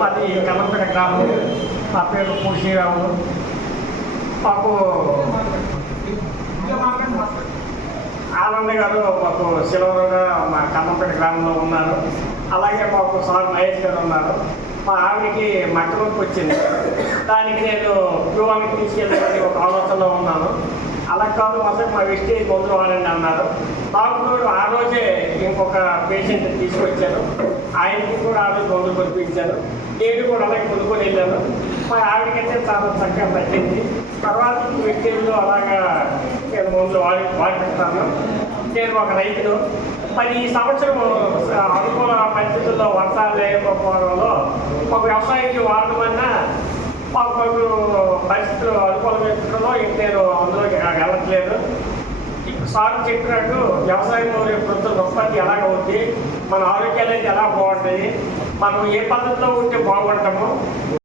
మాది కల్లంపేట గ్రామం. మా పేరు పూడి శ్రీరాములు. మాకు ఆనంద్ గారు మాకు సిల్వరుగా మా కల్లంపేట గ్రామంలో ఉన్నారు. అలాగే మాకు సార్ మహేష్ గారు ఉన్నారు. మా ఆవిడకి మట్టలోకి వచ్చింది. దానికి నేను ప్యూర్కి తీసుకెళ్ళాలని ఒక ఆలోచనలో ఉన్నాను. అలా కాదు అసలు మా వెస్టేజ్ మందులు వాడండి అన్నారు. డాక్టర్ ఆ రోజే ఇంకొక పేషెంట్ తీసుకొచ్చాను. ఆయనకి కూడా ఆ రోజు మందులు కొనిపించాను. నేను కూడా అలాగే కొనుక్కొని వెళ్ళాను. మా ఆవిడకైతే చాలా చక్కగా తగ్గింది. తర్వాత వెస్టేజ్లో అలాగా నేను మందులు వాడిస్తాను. నేను ఒక రైతును. మరి ఈ సంవత్సరం అనుకూల పరిస్థితుల్లో వర్షాలు లేకపోవడంలో ఒక వ్యవసాయానికి వాడమన్నా మాకు పరిస్థితులు అనుకూలంలో నేను అందులోకి వెళ్ళట్లేదు. సార్ చెప్పినట్టు వ్యవసాయంలో రేపు ఉత్పత్తి ఎలాగ అవుతుంది, మన ఆరోగ్యాలు అయితే ఎలా బాగుంటుంది, మనం ఏ పద్ధతిలో ఉంటే బాగుంటామో